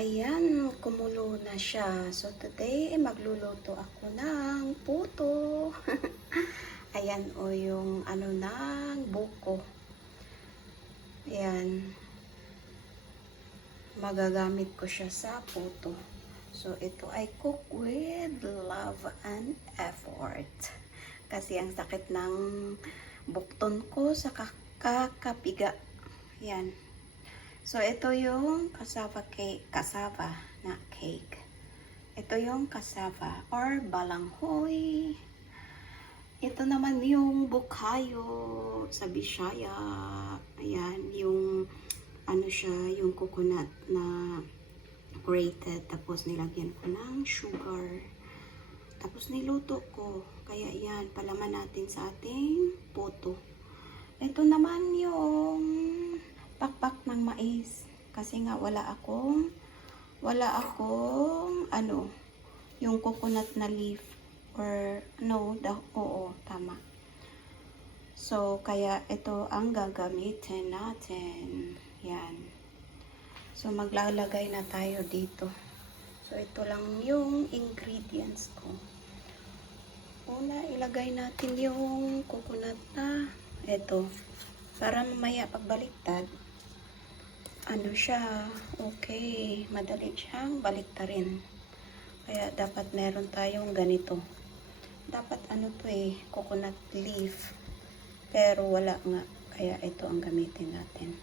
Ayan, kumulo na siya. So, today, magluluto ako ng puto. Ayan, o yung ano ng buko. Ayan. Magagamit ko siya sa puto. So, ito ay cook with love and effort. Kasi ang sakit ng bukton ko sa kakapiga. Ayan. So, ito yung cassava cake, cassava na cake. Ito yung cassava or balanghoy. Ito naman yung bukayo sa Bisaya. Ayan, yung ano siya, yung coconut na grated. Tapos nilagyan ko ng sugar. Tapos niluto ko. Kaya yan, palaman natin sa ating puto. Ito naman yung pakpak ng mais. Kasi nga wala akong ano, yung coconut na leaf or no, oo, tama. So, kaya ito ang gagamitin natin. Yan. So, maglalagay na tayo dito. So, ito lang yung ingredients ko. Una, ilagay natin yung coconut na ito. Para mamaya pagbaliktad, ano siya, okay, madali siyang baliktarin. Kaya dapat meron tayong ganito. Dapat ano to coconut leaf. Pero wala nga, kaya ito ang gamitin natin.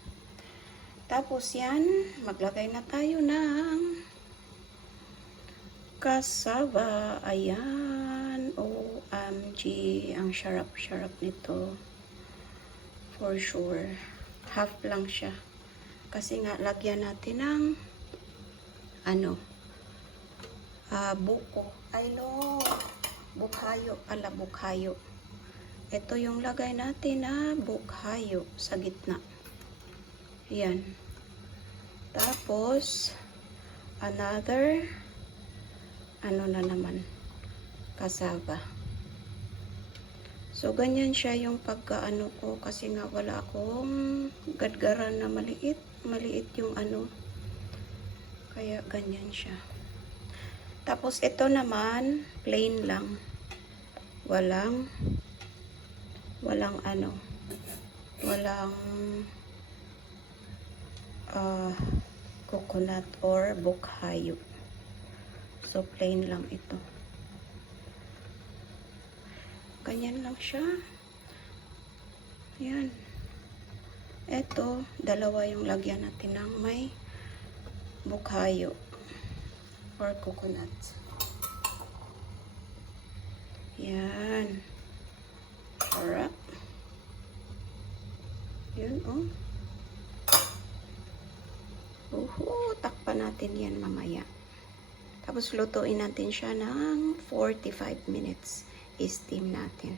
Tapos yan, maglagay na tayo ng cassava. Ayan, OMG, ang sarap-sarap nito. For sure. Half lang siya. Kasi nga, lagyan natin ng ano, buko. I know, bukhayo pala, bukhayo. Ito yung lagay natin na bukhayo sa gitna. Yan. Tapos, another, ano na naman, cassava. So, ganyan siya yung pagkaano ko kasi nga wala akong gadgaran na maliit. Maliit yung ano. Kaya ganyan siya. Tapos, ito naman, plain lang. Walang ano, walang coconut or bukhayo. So, plain lang ito. Ganyan lang siya. Yan. Ito, dalawa yung lagyan natin ng may bukhayo or coconut. Yan. Sarap. Yun, oh. Takpan natin yan mamaya. Tapos lutuin natin siya ng 45 minutes. I-steam natin.